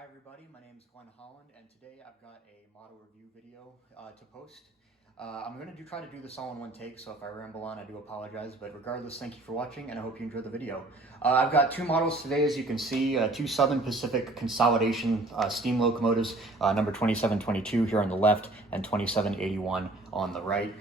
Hi everybody, my name is Holland, and today I've got a model review video to post. I'm going to try to do this all in one take, so if I ramble on, I do apologize, but regardless, thank you for watching, and I hope you enjoy the video. I've got two models today, as you can see, two Southern Pacific consolidation steam locomotives, number 2722 here on the left, and 2781 on the right.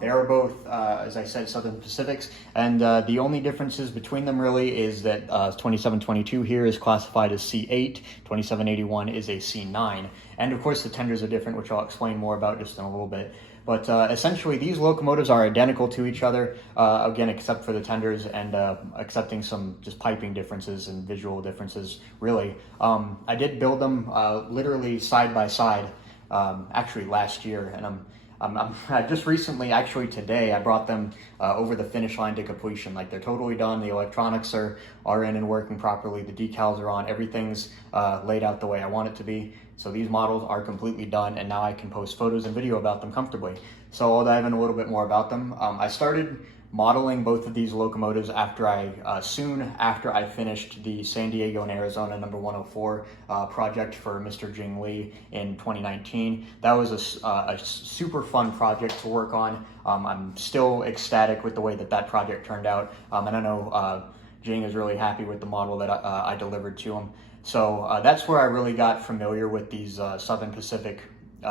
They are both, as I said, Southern Pacifics, and the only differences between them really is that 2722 here is classified as C-8, 2781 is a C-9, and of course the tenders are different, which I'll explain more about just in a little bit. But essentially, these locomotives are identical to each other, again, except for the tenders and accepting some just piping differences and visual differences, really. I did build them literally side by side, actually last year, and I just recently, actually today, I brought them over the finish line to completion. Like, they're totally done. The electronics are in and working properly. The decals are on. Everything's laid out the way I want it to be. So these models are completely done, and now I can post photos and video about them comfortably. So I'll dive in a little bit more about them. I started modeling both of these locomotives soon after I finished the San Diego and Arizona number 104 project for Mr. Jing Lee in 2019. That was a super fun project to work on. I'm still ecstatic with the way that project turned out, and I know Jing is really happy with the model that I delivered to him. So that's where I really got familiar with these Southern Pacific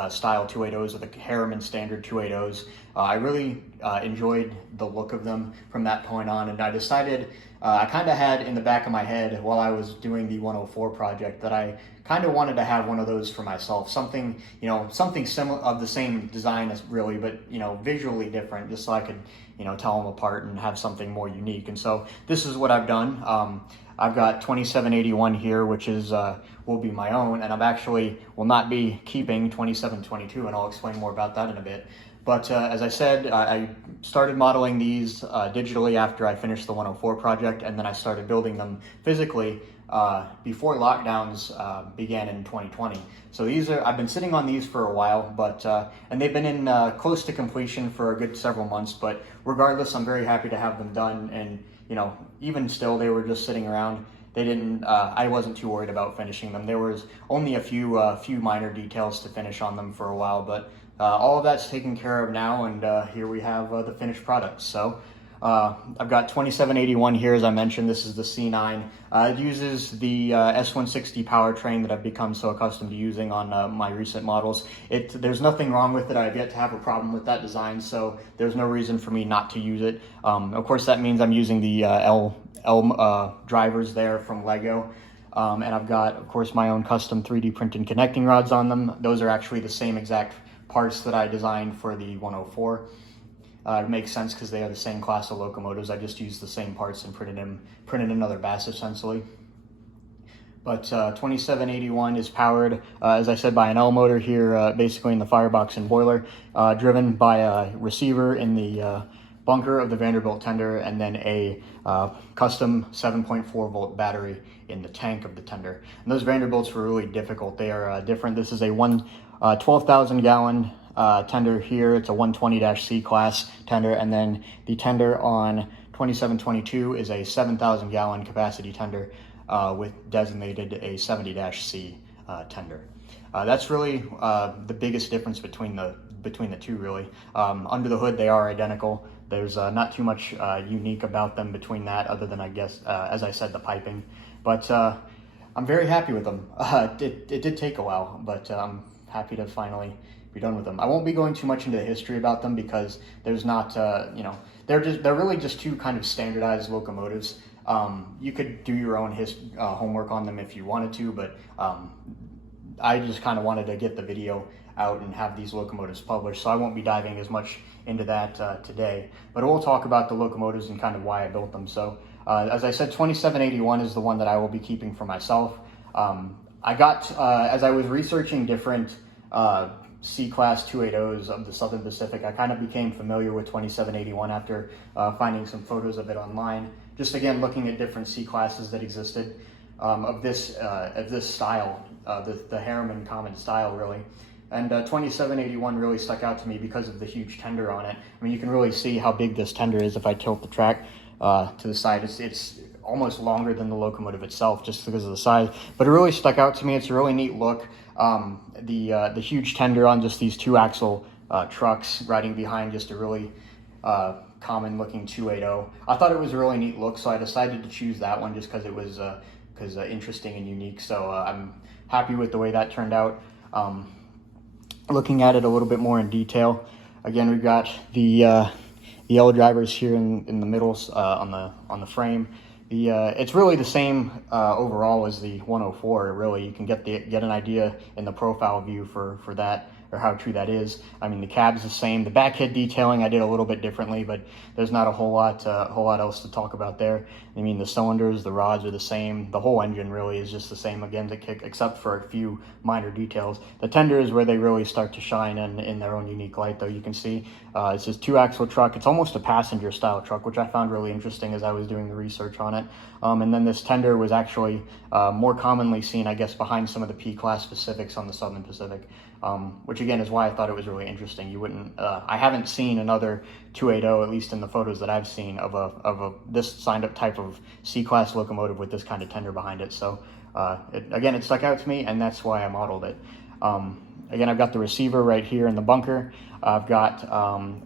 style 280s, or the Harriman standard 280s. I really enjoyed the look of them from that point on, and I decided, I kind of had in the back of my head while I was doing the 104 project that I kind of wanted to have one of those for myself, something similar, of the same design as really, but visually different, just so I could tell them apart and have something more unique. And so this is what I've done. I've got 2781 here, which is will be my own, and will not be keeping 2722, and I'll explain more about that in a bit. But as I said, I started modeling these digitally after I finished the 104 project, and then I started building them physically before lockdowns began in 2020. So I've been sitting on these for a while, but and they've been in close to completion for a good several months. But regardless, I'm very happy to have them done, and even still, they were just sitting around. They didn't. I wasn't too worried about finishing them. There was only a few minor details to finish on them for a while, but all of that's taken care of now, and here we have the finished product. So I've got 2781 here, as I mentioned. This is the C9. It uses the S160 powertrain that I've become so accustomed to using on my recent models. There's nothing wrong with it. I've yet to have a problem with that design, so there's no reason for me not to use it. Of course, that means I'm using the L drivers there from Lego. And I've got, of course, my own custom 3D printed connecting rods on them. Those are actually the same exact parts that I designed for the 104. It makes sense because they are the same class of locomotives. I just used the same parts and printed another bass essentially. But 2781 is powered, as I said, by an L motor here, basically in the firebox and boiler, driven by a receiver in the bunker of the Vanderbilt tender, and then a custom 7.4 volt battery in the tank of the tender. And those Vanderbilts were really difficult. They are different. This is a 12,000 gallon tender here. It's a 120-C class tender, and then the tender on 2722 is a 7,000 gallon capacity tender with designated a 70-C tender. That's really the biggest difference between the two, really. Under the hood, they are identical. There's not too much unique about them between that, other than, I guess, as I said, the piping. But I'm very happy with them. It did take a while, but I'm happy to finally be done with them. I won't be going too much into the history about them because there's not, they're really just two kind of standardized locomotives. You could do your own homework on them if you wanted to, but I just kind of wanted to get the video out and have these locomotives published, so I won't be diving as much into that today. But we'll talk about the locomotives and kind of why I built them. So as I said, 2781 is the one that I will be keeping for myself. I got, as I was researching different C-class 280s of the Southern Pacific, I kind of became familiar with 2781 after finding some photos of it online. Just again, looking at different C-classes that existed of this style, the Harriman common style, really. And 2781 really stuck out to me because of the huge tender on it. I mean, you can really see how big this tender is if I tilt the track to the side. It's almost longer than the locomotive itself just because of the size, but it really stuck out to me. It's a really neat look. The huge tender on just these 2-axle trucks riding behind just a really common looking 280. I thought it was a really neat look, so I decided to choose that one just because it was interesting and unique. So I'm happy with the way that turned out. Looking at it a little bit more in detail, again, we've got the yellow drivers here in the middle on the frame. It's really the same overall as the 104. Really, you can get an idea in the profile view for that, or how true that is. I mean, the cab's the same. The backhead detailing I did a little bit differently, but there's not a whole lot else to talk about there. I mean, the cylinders, the rods are the same. The whole engine really is just the same again, except for a few minor details. The tender is where they really start to shine in their own unique light, though. You can see it's this 2-axle truck. It's almost a passenger style truck, which I found really interesting as I was doing the research on it. And then this tender was actually more commonly seen, I guess, behind some of the P-class Pacifics on the Southern Pacific, which again is why I thought it was really interesting. You wouldn't, I haven't seen another 280, at least in the photos that I've seen, of this signed up type of C-class locomotive with this kind of tender behind it. So it stuck out to me, and that's why I modeled it. Again, I've got the receiver right here in the bunker. I've got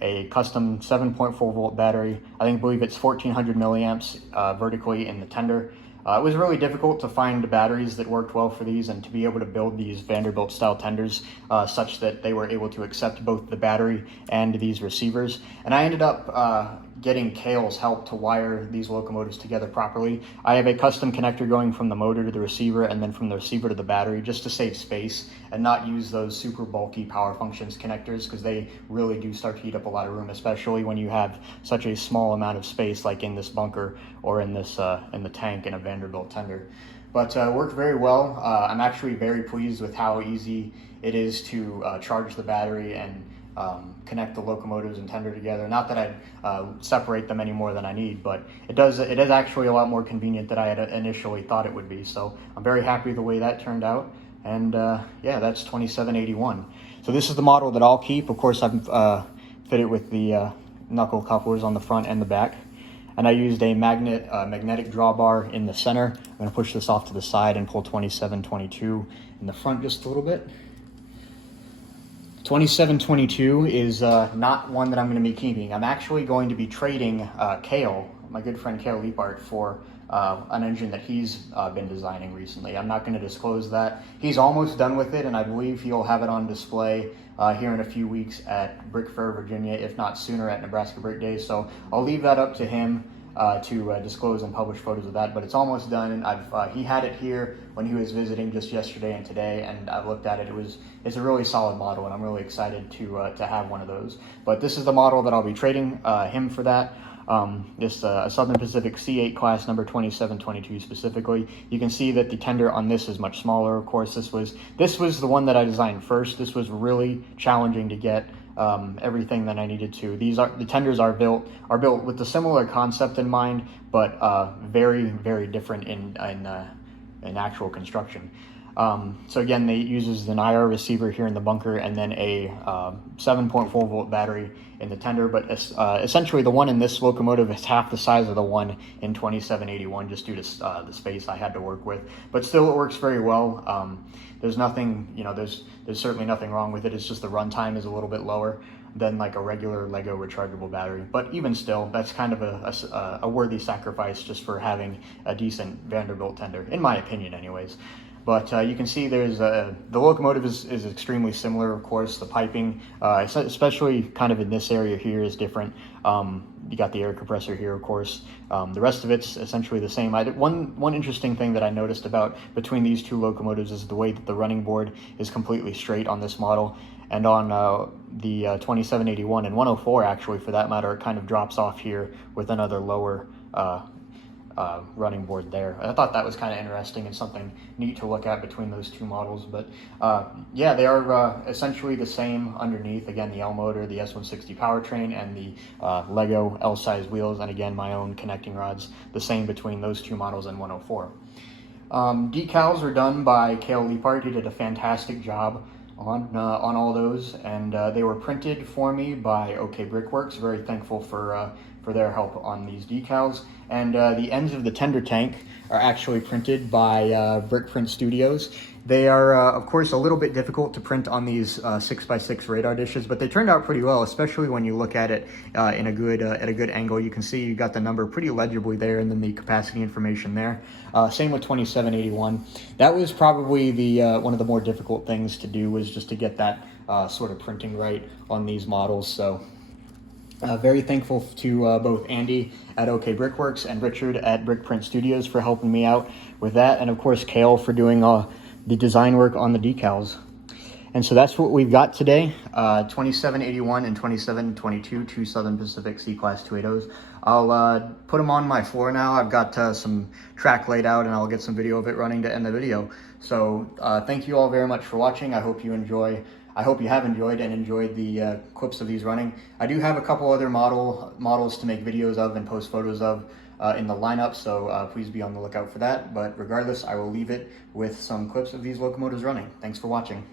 a custom 7.4 volt battery. I believe it's 1400 milliamps vertically in the tender. It was really difficult to find batteries that worked well for these and to be able to build these Vanderbilt style tenders such that they were able to accept both the battery and these receivers. And I ended up getting Cale's help to wire these locomotives together properly. I have a custom connector going from the motor to the receiver and then from the receiver to the battery, just to save space and not use those super bulky power functions connectors, because they really do start to eat up a lot of room, especially when you have such a small amount of space like in this bunker or in this in the tank in a Vanderbilt tender. But worked very well. I'm actually very pleased with how easy it is to charge the battery and connect the locomotives and tender together. Not that I'd separate them any more than I need, but it is actually a lot more convenient than I had initially thought it would be. So I'm very happy the way that turned out. And yeah, that's 2781. So this is the model that I'll keep. Of course, I've fit it with the knuckle couplers on the front and the back. And I used a magnetic drawbar in the center. I'm going to push this off to the side and pull 2722 in the front just a little bit. 2722 is not one that I'm going to be keeping. I'm actually going to be trading Cale, my good friend Cale Liepart, for an engine that he's been designing recently. I'm not going to disclose that. He's almost done with it, and I believe he'll have it on display here in a few weeks at Brick Fair, Virginia, if not sooner at Nebraska Brick Days. So I'll leave that up to him to disclose and publish photos of that, but it's almost done. And he had it here when he was visiting just yesterday and today, and I've looked at it. It's a really solid model, and I'm really excited to have one of those. But this is the model that I'll be trading him for that. This a Southern Pacific C-8 class number 2722 specifically. You can see that the tender on this is much smaller. Of course, this was the one that I designed first. This was really challenging to get everything that I needed to. The tenders are built with a similar concept in mind, but very, very different in actual construction. So again, it uses an IR receiver here in the bunker and then a 7.4 volt battery in the tender, but essentially the one in this locomotive is half the size of the one in 2781 just due to the space I had to work with. But still, it works very well. There's nothing, there's certainly nothing wrong with it. It's just the runtime is a little bit lower than like a regular Lego rechargeable battery. But even still, that's kind of a worthy sacrifice just for having a decent Vanderbilt tender, in my opinion anyways. But you can see there's the locomotive is extremely similar. Of course, the piping, especially kind of in this area here, is different. You got the air compressor here, of course. The rest of it's essentially the same. One interesting thing that I noticed about between these two locomotives is the way that the running board is completely straight on this model. And on the 2781 and 104, actually, for that matter, it kind of drops off here with another lower running board there. I thought that was kind of interesting and something neat to look at between those two models. But yeah, they are essentially the same underneath. Again, the L motor, the S160 powertrain, and the Lego L-size wheels, and again, my own connecting rods, the same between those two models and 104. Decals are done by Cale Liepart. He did a fantastic job on all those, and they were printed for me by OK Brickworks. Very thankful for for their help on these decals. And the ends of the tender tank are actually printed by Brick Print Studios. They are, of course, a little bit difficult to print on these 6x6 radar dishes, but they turned out pretty well, especially when you look at it at a good angle. You can see you got the number pretty legibly there, and then the capacity information there. Same with 2781. That was probably the one of the more difficult things to do, was just to get that sort of printing right on these models. So very thankful to both Andy at OK Brickworks and Richard at Brick Print Studios for helping me out with that, and of course Cale for doing the design work on the decals. And so that's what we've got today. 2781 and 2722, two Southern Pacific C-Class 280s. I'll put them on my floor now. I've got some track laid out, and I'll get some video of it running to end the video. So thank you all very much for watching. I hope you have enjoyed and enjoyed the clips of these running. I do have a couple other models to make videos of and post photos of in the lineup, so please be on the lookout for that. But regardless, I will leave it with some clips of these locomotives running. Thanks for watching.